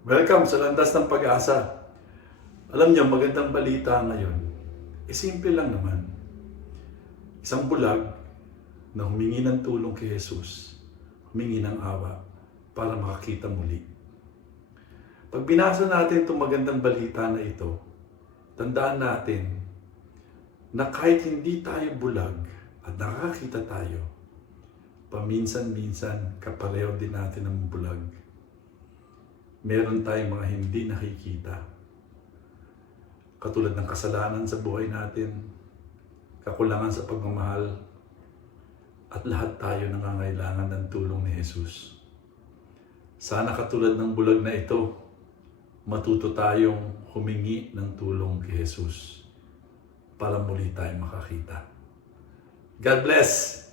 Welcome sa Landas ng Pag-asa. Alam niyo, magandang balita ngayon. E simple lang naman. Isang bulag na humingi ng tulong kay Jesus, humingi ng awa para makakita muli. Pag binasa natin itong magandang balita na ito, tandaan natin na kahit hindi tayo bulag at nakakita tayo, paminsan-minsan kapareho din natin ang bulag meron tayong mga hindi nakikita. Katulad ng kasalanan sa buhay natin, kakulangan sa pagmamahal, at lahat tayo nangangailangan ng tulong ni Jesus. Sana katulad ng bulag na ito, matuto tayong humingi ng tulong kay Jesus para muli tayong makakita. God bless!